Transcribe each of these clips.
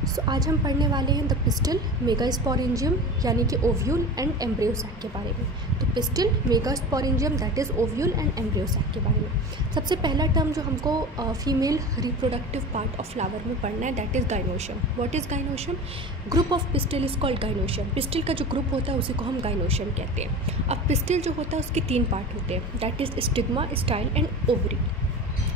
सो आज हम पढ़ने वाले हैं द पिस्टल, मेगास्पोरेंजियम यानी कि ओव्यूल एंड एम्ब्रियो सैक के बारे में। तो pistil, megasporangium that is ovule and embryo sac के बारे में। सबसे पहला टर्म जो हमको female reproductive part of flower में पढ़ना है that is gynoecium. What is gynoecium? Group of pistil is called gynoecium. Pistil का जो ग्रुप होता है उसी को हम गाइनोशियम कहते हैं। अब पिस्टल जो होता है उसके 3 पार्ट होते हैं that is stigma, style and ovary.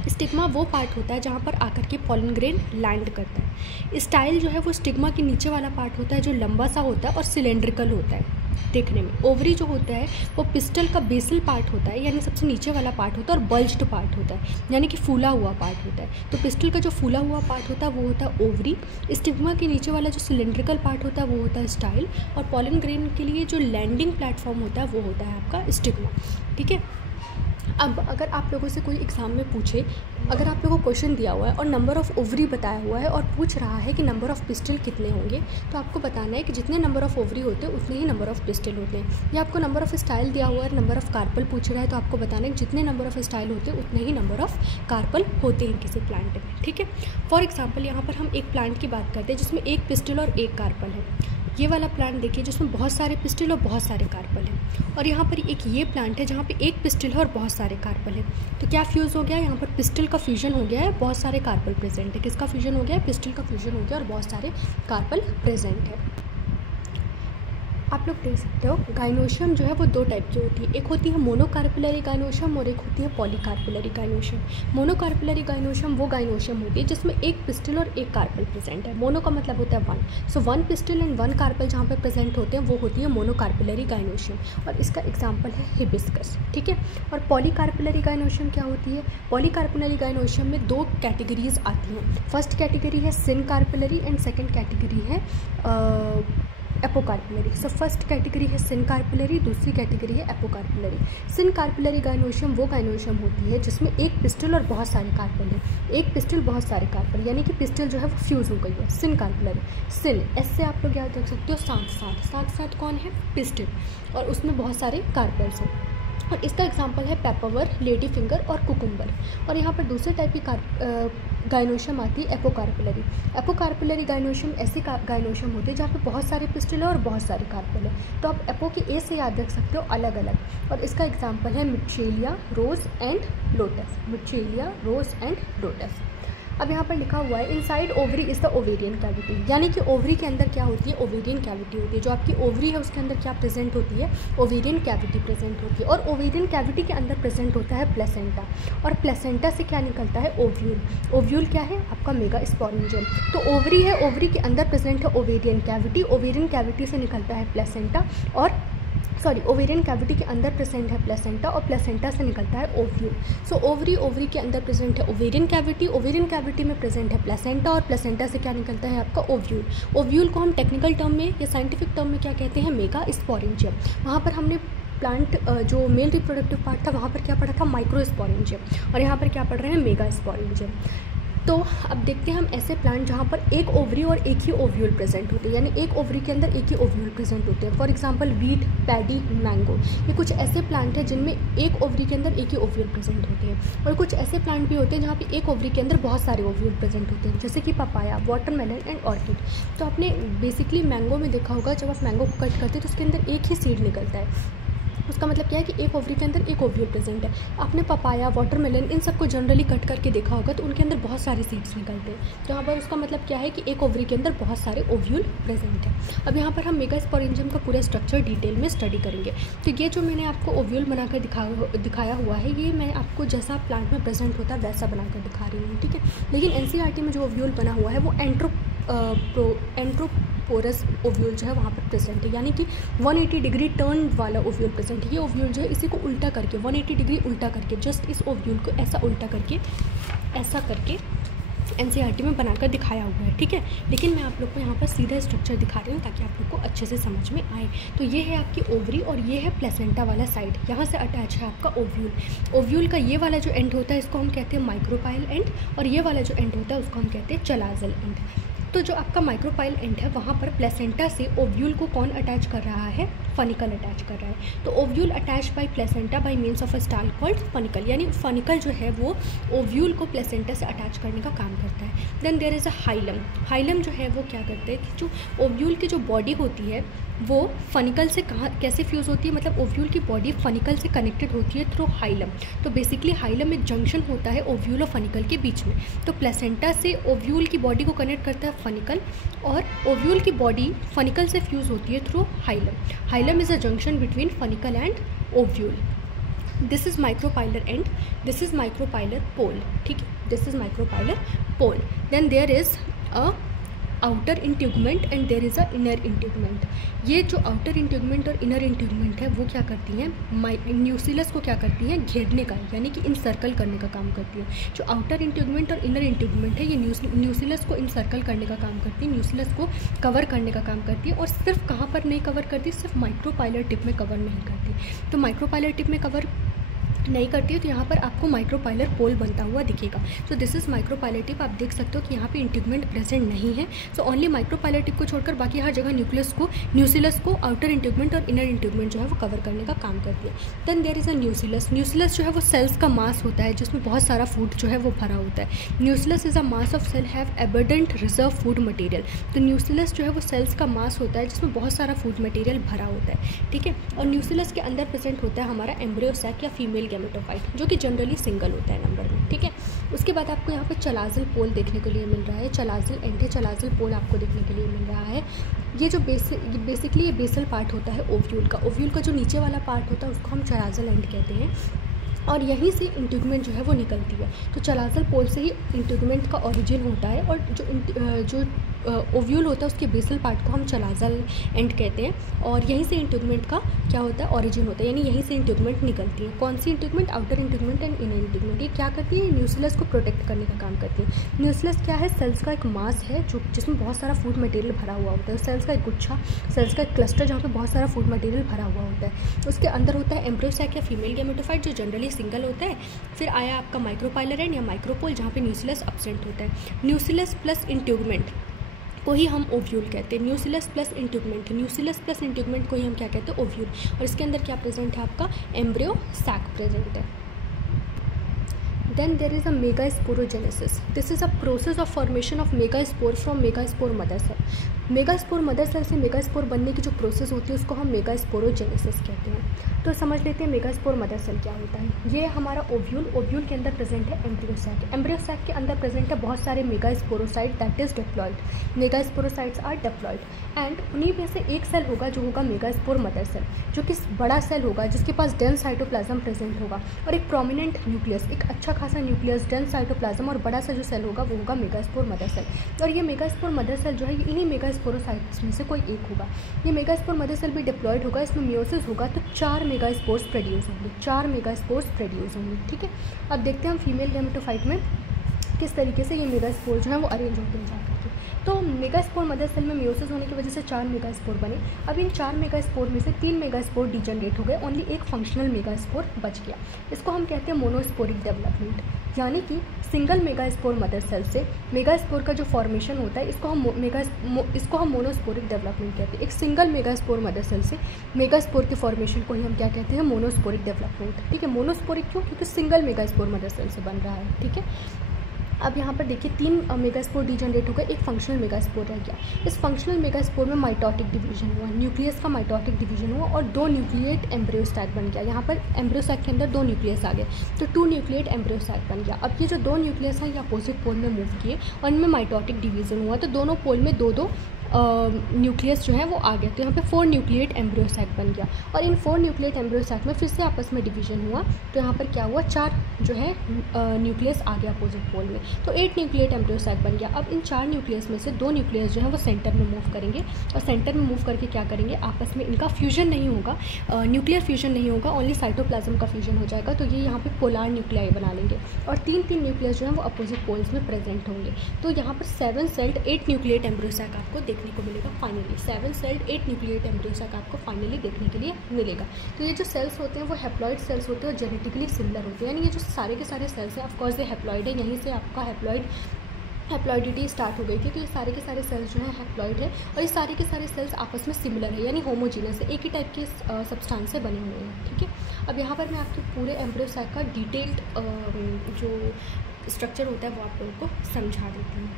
Stigma वो पार्ट होता है जहाँ पर आकर के पॉलन ग्रेन लैंड करता है। स्टाइल जो है वो स्टिग्मा के नीचे वाला पार्ट होता है जो लंबा सा होता है और सिलेंड्रिकल होता है देखने में। ओवरी जो होता है वो पिस्टल का बेसल पार्ट होता है यानी सबसे नीचे वाला पार्ट होता है और बल्ज्ड पार्ट होता है यानी कि फूला हुआ पार्ट होता है। तो पिस्टल का जो फूला हुआ पार्ट होता है वो होता है ओवरी। स्टिग्मा के नीचे वाला जो सिलेंड्रिकल पार्ट होता है वो होता है स्टाइल, और पॉलन ग्रेन के लिए जो लैंडिंग प्लेटफॉर्म होता है वो होता है आपका स्टिग्मा। ठीक है। अब अगर आप लोगों से कोई एग्ज़ाम में पूछे, अगर आप लोगों को क्वेश्चन दिया हुआ है और नंबर ऑफ़ ओवरी बताया हुआ है और पूछ रहा है कि नंबर ऑफ़ पिस्टल कितने होंगे, तो आपको बताना है कि जितने नंबर ऑफ़ ओवरी होते हैं उतने ही नंबर ऑफ़ पिस्टल होते हैं। या आपको नंबर ऑफ़ स्टाइल दिया हुआ है, नंबर ऑफ़ कार्पल पूछ रहा है, तो आपको बताना है कि जितने नंबर ऑफ़ स्टाइल होते हैं उतने ही नंबर ऑफ़ कार्पल होते हैं किसी प्लांट में। ठीक है। फॉर एग्जाम्पल यहाँ पर हम एक प्लांट की बात करते हैं जिसमें एक पिस्टल और एक कार्पल है। ये वाला प्लांट देखिए जिसमें बहुत सारे पिस्टल और बहुत सारे कार्पल हैं। और यहाँ पर एक ये प्लांट है जहाँ पे एक पिस्टल है और बहुत सारे कार्पल हैं। तो क्या फ्यूज़ हो गया? यहाँ पर पिस्टल का फ्यूजन हो गया है, बहुत सारे कार्पल प्रेजेंट है। किसका फ्यूजन हो गया है? पिस्टल का फ्यूजन हो गया और बहुत सारे कार्पल प्रेजेंट है। आप लोग देख सकते हो गाइनोशियम जो है वो 2 टाइप की होती है। एक होती है मोनोकार्पिलरी गाइनोशियम और एक होती है पॉलीकार्पिलरी गाइनोशियम। मोनोकार्पिलरी गाइनोशियम वो गाइनोशियम होती है जिसमें एक पिस्टल और एक कार्पल प्रेजेंट है। मोनो का मतलब होता है 1, सो 1 पिस्टल एंड 1 कार्पल जहाँ पे प्रेजेंट होते हैं वो होती है मोनोकार्पिलरी गाइनोशियम, और इसका एग्जाम्पल है हिबिस्कस। ठीक है। और पॉलीकार्पिलरी गाइनोशियम क्या होती है? पॉलीकार्पिलरी गाइनोशियम में 2 कैटेगरीज आती हैं। फर्स्ट कैटेगरी है सिनकार्पिलरी एंड सेकेंड कैटेगरी है एपोकार्पिलरी। सो फर्स्ट कैटेगरी है सिनकार्पिलरी, दूसरी कैटेगरी है एपोकार्पिलरी। सिनकार्पिलरी गाइनोशियम वो गाइनोशियम होती है जिसमें एक पिस्टल और बहुत सारे कार्पल हैं। एक पिस्टल बहुत सारे कार्पल यानी कि पिस्टल जो है वो फ्यूज़ हो गई है। सिनकार्पिलरी, सिन ऐसे आप लोग याद रख सकते हो, साथ कौन है? पिस्टल, और उसमें बहुत सारे कार्पल्स हैं। और इसका एग्जांपल है पेपरवर, लेडी फिंगर और कुकुम्बर। और यहाँ पर दूसरे टाइप की गाइनोशियम आती है एपोकार्पिलरी। एपोकार्पिलरी गाइनोशियम ऐसी गाइनोशियम होती है जहाँ पे बहुत सारे पिस्टल है और बहुत सारे कार्पल है। तो आप एपो की ए से याद रख सकते हो अलग अलग। और इसका एग्जांपल है Michelia, rose and lotus. Michelia, rose and lotus. अब यहाँ पर लिखा हुआ है inside ovary is the ovarian cavity, यानी कि ओवरी के अंदर क्या होती है? ओवेरियन कैविटी होती है। जो आपकी ओवरी है उसके अंदर क्या प्रेजेंट होती है? ओवेरियन कैविटी प्रेजेंट होती है। और ओवेरियन कैविटी के अंदर प्रेजेंट होता है प्लेसेंटा, और प्लेसेंटा से क्या निकलता है? ओव्यूल। ओव्यूल क्या है? आपका मेगास्पोरेंजियम। तो ओवरी है, ओवरी के अंदर प्रेजेंट है ओवेरियन कैविटी, ओवेरियन कैविटी से निकलता है प्लेसेंटा, और ओवेरियन कैविटी के अंदर प्रेजेंट है प्लेसेंटा, और प्लेसेंटा से निकलता है ओव्यूल। सो ओवरी के अंदर प्रेजेंट है ओवेरियन कैविटी, ओवेरियन कैविटी में प्रेजेंट है प्लेसेंटा, और प्लेसेंटा से क्या निकलता है आपका? ओव्यूल। ओव्यूल को हम टेक्निकल टर्म में या साइंटिफिक टर्म में क्या कहते हैं? मेगास्पोरेंजियम। वहाँ पर हमने प्लांट जो मेल रिप्रोडक्टिव पार्ट था वहाँ पर क्या पढ़ा था? माइक्रोस्पोरेंजियम, और यहाँ पर क्या पढ़ रहे हैं? मेगास्पोरेंजियम। तो अब देखते हैं हम ऐसे प्लांट जहाँ पर एक ओवरी और एक ही ओव्यूल प्रेजेंट होते हैं, यानी एक ओवरी के अंदर एक ही ओव्यूल प्रेजेंट होते हैं। For example wheat, paddy, mango, ये कुछ ऐसे प्लांट हैं जिनमें एक ओवरी के अंदर एक ही ओव्यूल प्रेजेंट होते हैं। और कुछ ऐसे प्लांट भी होते हैं जहाँ पे एक ओवरी के अंदर बहुत सारे ओव्यूल प्रेजेंट होते हैं, जैसे कि पपाया, वाटरमेलन एंड ऑर्किड। तो आपने बेसिकली मैंगो में देखा होगा जब आप मैंगो को कट करते हैं तो उसके अंदर एक ही सीड निकलता है। उसका मतलब क्या है कि एक ओवरी के अंदर एक ओव्यूल प्रेजेंट है। आपने पपाया, वाटरमेलन इन सबको जनरली कट करके देखा होगा तो उनके अंदर बहुत सारे सीड्स निकलते हैं। तो यहाँ पर उसका मतलब क्या है कि एक ओवरी के अंदर बहुत सारे ओव्यूल प्रेजेंट है। अब यहाँ पर हम मेगास्पोरेंजियम का पूरा स्ट्रक्चर डिटेल में स्टडी करेंगे। तो ये जो मैंने आपको ओव्यूल बनाकर दिखाया हुआ है, ये मैं आपको जैसा प्लांट में प्रेजेंट होता है वैसा बनाकर दिखा रही हूँ। ठीक है। लेकिन एनसीईआरटी में जो ओव्यूल बना हुआ है वो एंट्रोपोरस ओव्यूल जो है वहाँ पर प्रेजेंट है, यानी कि 180 डिग्री टर्न वाला ओव्यूल प्रेजेंट है। ये ओव्यूल जो है इसी को उल्टा करके 180 डिग्री उल्टा करके जस्ट इस ओव्यूल को ऐसा उल्टा करके ऐसा करके एनसीईआरटी में बनाकर दिखाया हुआ है। ठीक है। लेकिन मैं आप लोग को यहाँ पर सीधा स्ट्रक्चर दिखा रही हूँ ताकि आप लोग को अच्छे से समझ में आए। तो ये है आपकी ओवरी और ये है प्लेसेंटा वाला साइड, यहाँ से अटैच है आपका ओव्यूल। ओव्यूल का ये वाला जो एंड होता है इसको हम कहते हैं माइक्रोपाइल एंड, और ये वाला जो एंड होता है उसको हम कहते हैं चलाजल एंड। तो जो आपका माइक्रोपाइल एंड है वहाँ पर प्लेसेंटा से ओव्यूल को कौन अटैच कर रहा है, फनिकल अटैच कर रहा है। तो ovule attach bye placenta bye means of a style called funicle, यानी फनिकल जो है वो ओव्यूल को प्लेसेंटा से अटैच करने का काम करता है। Then there is a hilum. Hilum जो है वो क्या करते हैं कि जो ओव्यूल की जो बॉडी होती है वो फनिकल से कहाँ कैसे फ्यूज़ होती है, मतलब ओव्यूल की बॉडी फनिकल से कनेक्टेड होती है थ्रू हाइलम। तो बेसिकली हाइलम एक जंक्शन होता है ओव्यूल और फनिकल के बीच में। तो प्लेसेंटा से ओव्यूल की बॉडी को कनेक्ट करता है फनिकल, और ओव्यूल की बॉडी फनिकल से फ्यूज़ होती है through hilum. Hilum is a junction between funicle and ovule. This is micropylar end, this is micropylar pole, ठीक है, this is micropylar pole. Then there is a outer integument and there is a inner integument. ये जो outer इंट्यूगमेंट और inner इंट्यूगमेंट है वो क्या करती हैं, न्यूसिलस को क्या करती हैं, घेरने का यानी कि इनसर्कल करने का काम करती है। जो आउटर इंट्यूगमेंट और इनर इंट्यूगमेंट है ये न्यूसिलस को इनसर्कल करने का काम करती है, न्यूसिलस को कवर करने का काम करती है। और सिर्फ कहाँ पर नहीं कवर करती, सिर्फ माइक्रोपाइलर टिप में कवर नहीं करती। तो माइक्रोपाइलर टिप में कवर नहीं करती है तो यहाँ पर आपको माइक्रोपाइलर पोल बनता हुआ दिखेगा। So this is micropylar tip. आप देख सकते हो कि यहाँ पे इंट्यूगमेंट प्रेजेंट नहीं है। सो ओनली माइक्रोपाइलर टिप को छोड़कर बाकी हर जगह न्यूसिलस को आउटर इंट्यूगमेंट और इनर इंट्यूगमेंट जो है वो कवर करने का काम करती है। Then there is a nucellus. Nucellus जो है वो सेल्स का मास होता है जिसमें बहुत सारा फूड जो है वो भरा होता है। Nucellus is a mass of cell have abundant reserve food material. तो न्यूसिलस जो है वो सेल्स का मास होता है जिसमें बहुत सारा फूड मटेरियल भरा होता है, ठीक है। और न्यूसिलस के अंदर प्रेजेंट होता है हमारा एम्ब्रियो सैक या फीमेल गैमेटोफाइट, जो कि जनरली सिंगल होता है नंबर में, ठीक है। उसके बाद आपको यहाँ पे चलाजल पोल देखने के लिए मिल रहा है, चलाजल एंड है, चलाजल पोल आपको देखने के लिए मिल रहा है। ये जो बेसिकली ये बेसल पार्ट होता है ओव्यूल का। ओव्यूल का जो नीचे वाला पार्ट होता है उसको हम चलाजल एंड कहते हैं, और यहीं से इंट्यूगमेंट जो है वो निकलती है। तो चलाजल पोल से ही इंट्यूगमेंट का ओरिजिन होता है, और जो ओव्यूल होता है उसके बेसल पार्ट को हम चलाजल एंड कहते हैं, और यहीं से इंट्यूगमेंट का क्या होता है, ओरिजिन होता है, यानी यहीं से इंट्यूगमेंट निकलती है। कौन सी इंट्यूगमेंट, outer integument and inner integument. ये क्या करती है, न्यूसिलस को प्रोटेक्ट करने का काम करती है। न्यूसिलस क्या है, सेल्स का एक मास है जो जिसमें बहुत सारा फूड मटेरियल भरा हुआ होता है। सेल्स का एक गुच्छा, सेल्स का एक क्लस्टर जहाँ पे बहुत सारा फूड मटेरियल भरा हुआ होता है। उसके अंदर होता है एम्ब्रियो सैक या फीमेल गैमेटोफाइट जो जनरली सिंगल होता है। फिर आया आपका माइक्रोपाइलर एंड या माइक्रोपोल जहाँ पे न्यूसिलस एब्सेंट होता है। न्यूसिलस प्लस इंट्यूगमेंट को ही हम ओव्यूल कहते हैं। न्यूसिलस प्लस इंट्यूगमेंट, न्यूसिलस प्लस इंट्यूगमेंट को ही हम क्या कहते हैं, ओव्यूल। और इसके अंदर क्या प्रेजेंट है, आपका एम्ब्रियो सैक प्रेजेंट है। Then there is a megasporogenesis. This is a process of formation of megaspore from megaspore mother cell. Megaspore mother cell से मेगास्पोर बनने की जो प्रोसेस होती है उसको हम मेगास्पोरोजेनेसिस कहते हैं। तो समझ लेते हैं मेगास्पोर मदर सेल क्या होता है। ये हमारा ओव्यूल, ओव्यूल के अंदर प्रेजेंट है एम्ब्रियो सैक। एम्ब्रियो सैक के अंदर प्रेजेंट है बहुत सारे megasporocyte that is diploid. Megasporocytes are diploid and उन्हीं में से एक सेल होगा जो होगा मेगास्पोर मदर सेल, जो कि बड़ा सेल होगा जिसके पास डेंस साइटोप्लाज्म प्रेजेंट होगा और एक प्रोमिनेंट न्यूक्लियस, एक अच्छा खासा न्यूक्लियस, डेंस साइटोप्लाज्म और बड़ा सा जो सेल होगा वो होगा मेगास्पोर मदर सेल। और ये मेगास्पोर मदर सेल जो है इन्हीं मेगास्पोरोसाइट्स में से कोई एक होगा। ये मेगास्पोर मदर सेल भी डिप्लॉयड होगा, इसमें मियोसिस होगा तो 4 मेगास्पोर्स प्रोड्यूस होंगे, 4 मेगास्पोर्स प्रोड्यूस होंगे, ठीक है। अब देखते हैं हम फीमेल गैमेटोफाइट में किस तरीके से ये मेगास्पोर जो है वो अरेंज होते हैं जाकर के। तो मेगास्पोर मदर सेल में मियोसिस होने की वजह से 4 मेगास्पोर बने। अब इन 4 मेगास्पोर में से 3 मेगास्पोर डिजनरेट हो गए, ओनली एक फंक्शनल मेगास्पोर बच गया। इसको हम कहते हैं मोनोस्पोरिक डेवलपमेंट, यानी कि सिंगल मेगास्पोर मदर सेल से मेगास्पोर का जो फॉर्मेशन होता है इसको हम मोनोस्पोरिक डेवलपमेंट कहते हैं। एक सिंगल मेगास्पोर मदर सेल से मेगास्पोर के फॉर्मेशन को ही हम क्या कहते हैं, मोनोस्पोरिक डेवलपमेंट, ठीक है। मोनोस्पोरिक क्यों, क्योंकि सिंगल मेगास्पोर मदर सेल से बन रहा है, ठीक है। अब यहाँ पर देखिए 3 मेगास्पोर डिजनरेट हो गए, एक फंक्शनल मेगास्पोर रह गया। इस फंक्शनल मेगास्पोर में माइटोटिक डिवीजन हुआ, न्यूक्लियस का माइटोटिक डिवीजन हुआ और 2 न्यूक्लिएट एम्ब्रियोस्टैक बन गया। यहाँ पर एम्ब्रियोस्टैक के अंदर 2 न्यूक्लियस आ गए तो 2 न्यूक्लिएट एम्ब्रियोस्टैक बन गया। अब ये जो 2 न्यूक्लियस हैं ये अपोजिट पोल में मूव किए और इनमें माइटोटिक डिवीजन हुआ तो दोनों पोल में 2-2 न्यूक्लियस जो है वो आ गया। तो यहाँ पे 4 न्यूक्लिएट एम्ब्रियोसैक बन गया और इन 4 न्यूक्लिएट एम्ब्रियोसैक में फिर से आपस में डिवीजन हुआ तो यहाँ पर क्या हुआ, 4 जो है न्यूक्लियस आ गया अपोजिट पोल में, तो 8 न्यूक्लिएट एम्ब्रियोसैक बन गया। अब इन 4 न्यूक्लियस में से 2 न्यूक्लियस जो है वो सेंटर में मूव करेंगे और सेंटर में मूव करके क्या करेंगे, आपस में इनका फ्यूजन नहीं होगा, न्यूक्लियर फ्यूजन नहीं होगा, ओनली साइटोप्लाज्म का फ्यूजन हो जाएगा। तो ये यहाँ पे पोलार न्यूक्लियाई बना लेंगे और 3-3 न्यूक्लियस जो है वो अपोजिट पोल्स में प्रेजेंट होंगे। तो यहाँ पर 7 सेल्ड 8 न्यूक्लिएट एम्ब्रियोसैक आपको देखने को मिलेगा। फाइनली 7 सेल्ड 8 न्यूक्लिएट एम्ब्रियोसैक आपको फाइनली देखने के लिए मिलेगा। तो ये जो सेल्स होते हैं वो हैप्लॉइड सेल्स होते हैं और जेनेटिकली सिमिलर होते हैं, यानी ये जो सारे के सारे सेल्स हैं ऑफकोर्स ये हैप्लॉइड है, यहीं से आपका हैप्लॉइड हैप्लॉइडिटी स्टार्ट हो गई थी। तो ये सारे के सारे सेल्स जो हैं हैप्लॉइड है और ये सारे के सारे सेल्स आपस में सिमिलर है, यानी होमोजीनस है, एक ही टाइप के सब्सटेंस से बने हुए हैं। ठीक है, अब यहाँ पर मैं आपके पूरे एम्ब्रियोसाइक का डिटेल्ड जो स्ट्रक्चर होता है वो आप लोगों को समझा देती हूँ।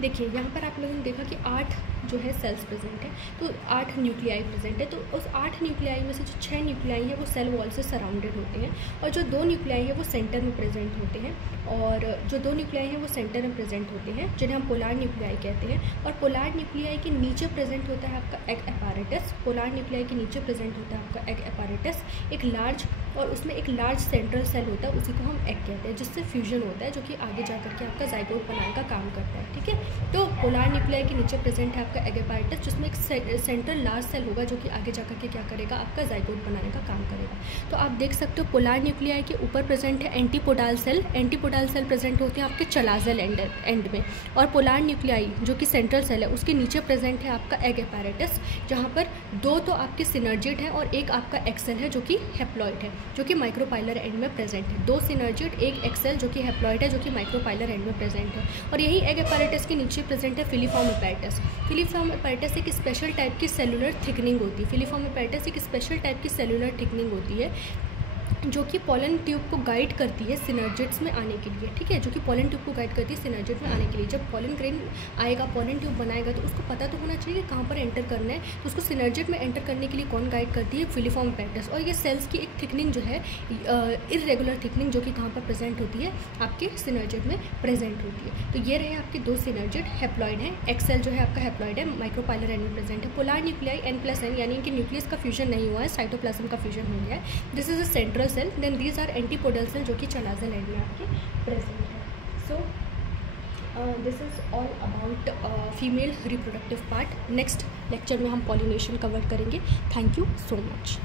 देखिए यहाँ पर आप लोगों ने देखा कि 8 जो है सेल्स प्रेजेंट है, तो 8 न्यूक्लियाई प्रेजेंट है। तो उस 8 न्यूक्लियाई में से जो 6 न्यूक्लियाई हैं वो सेल वॉल से सराउंडेड होते हैं और जो 2 न्यूक्लियाई है वो सेंटर में प्रेजेंट होते हैं, और जो 2 न्यूक्लियाई हैं वो सेंटर में प्रेजेंट होते हैं जिन्हें हम पोलार न्यूक्लियाई कहते हैं। और पोलार न्यूक्लियाई के नीचे प्रेजेंट होता है आपका एग एपारेटस। पोलार न्यूक्लियाई के नीचे प्रेजेंट होता है आपका एग एपारेटस, एक लार्ज, और उसमें एक लार्ज सेंट्रल सेल होता है, उसी को हम एग कहते हैं, जिससे फ्यूजन होता है जो कि आगे जा करके आपका जाइगोट बनाने का काम करता है। ठीक है, तो पोलार न्यूक्लियाई के नीचे प्रेजेंट है आपका एग एपारेटस, जिसमें एक सेंट्रल लार्ज सेल होगा जो कि आगे जा करके क्या करेगा, आपका जाइगोट बनाने का काम करेगा। तो आप देख सकते हो पोलार न्यूक्लियाई के ऊपर प्रेजेंट है एंटीपोडाल सेल। एंटीपोडाल सेल प्रेजेंट होते हैं आपके चलाजल एंड में, और पोलार न्यूक्लियाई जो कि सेंट्रल सेल है उसके नीचे प्रेजेंट है आपका एग एपारेटस, जहाँ पर 2 तो आपके सिनर्जिड है और एक आपका एक्सेल है जो कि हैप्लॉइड है, जो कि माइक्रोपाइलर एंड में प्रेजेंट है। 2 सिनर्जिड, एक एक्सेल जो कि हैप्लॉइड है, जो कि माइक्रोपाइलर एंड में प्रेजेंट है। और यही एग एपारेटस के नीचे प्रेजेंट है फिलीफॉर्म एपैरेटस। फिलीफॉर्म एपैरेटस एक स्पेशल टाइप की सेलुलर थिकनिंग होती है। फिलीफॉर्म एपैरेटस एक स्पेशल टाइप की सेलुलर थिकनिंग होती है जो कि पॉलन ट्यूब को गाइड करती है सिनर्जिड्स में आने के लिए। ठीक है, जो कि पॉलन ट्यूब को गाइड करती है सिनर्जिड में आने के लिए। जब पॉलन ग्रेन आएगा, पॉलन ट्यूब बनाएगा, तो उसको पता तो होना चाहिए कि कहाँ पर एंटर करना है, तो उसको सिनर्जिड में एंटर करने के लिए कौन गाइड करती है, फिलीफॉर्म एपैरेटस। और ये सेल्स की एक थिकनिंग जो है इरेगुलर थिकनिंग, जो कि कहाँ पर प्रेजेंट होती है, आपके सिनर्जिड में प्रेजेंट होती है। तो ये रहे आपके 2 सिनर्जिड, हैप्लॉइड है, एक्सेल जो है आपका हैप्लॉइड है, माइक्रोपाइलर एंड में प्रेजेंट है। पोलार न्यूक्लियाई N+N, यानी इनके न्यूक्लियस का फ्यूजन नहीं हुआ है, साइटोप्लाज्म का फ्यूजन हो गया है। This is a central cell, then these are antipodal cell जो कि चलाजल एंड में आपके प्रेजेंट है। So this is all about female reproductive part. Next lecture में हम पॉलिनेशन कवर करेंगे। Thank you so much.